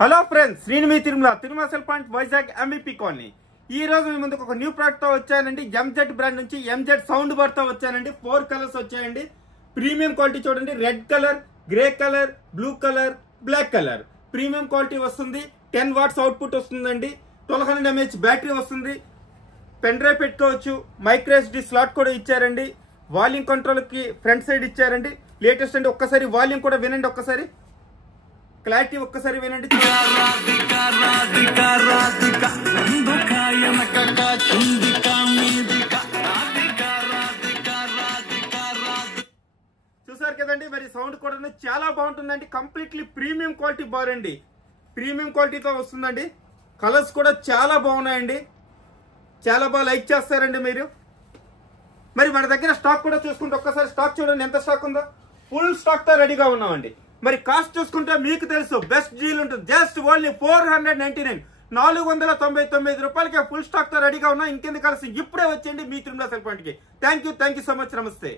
Hello friends, నేను మీ Tirumala cell point Vizag MVP colony. ఈ రోజు మీ ముందుకు ఒక న్యూ ప్రోడక్ట్ తో వచ్చానండి. MZ బ్రాండ్ నుంచి MZ సౌండ్ బార్ తో వచ్చానండి. 4 కలర్స్ వచ్చాయండి. ప్రీమియం క్వాలిటీ చూడండి. Red colour, grey colour, blue colour, black colour. Premium quality వస్తుంది. 10 వాట్స్ అవుట్పుట్ వస్తుందండి. 1200 mAh బ్యాటరీ వస్తుంది. పెన్ డ్రైవ్ పెట్టుకోవచ్చు. మైక్రో SD స్లాట్ కూడా ఇచ్చారండి. వాల్యూమ్ కంట్రోల్ కి ఫ్రంట్ సైడ్ ఇచ్చారండి. లేటెస్ట్ అండి. ఒక్కసారి వాల్యూమ్ కూడా వినండి. ఒక్కసారి క్లారిటీ ఒక్కసారి వినండి. చూసారు కదండి, మరి సౌండ్ కూడా చాలా బాగుంటుందండి. కంప్లీట్లీ ప్రీమియం క్వాలిటీ బార్ అండి. ప్రీమియం క్వాలిటీతో వస్తుందండి. కలర్స్ కూడా చాలా బాగున్నాయండి. చాలా బాగా లైక్ చేస్తారండి మీరు. మరి మన దగ్గర స్టాక్ కూడా చూసుకుంటే ఒక్కసారి స్టాక్ చూడండి ఎంత స్టాక్ ఉందో. ఫుల్ స్టాక్ తో రెడీగా ఉన్నామండి. మరి కాస్ట్ చూసుకుంటే మీకు తెలుసు, బెస్ట్ డీల్ ఉంటుంది. జస్ట్ ఓన్లీ 499 499 రూపాయలకి ఫుల్ స్టాక్ తో రెడీగా ఉన్నా. ఇంకెందుకు కలిసి ఇప్పుడే వచ్చేయండి మీ తిరుమల సెల్ పాయింట్ కి. Thank you so much. నమస్తే.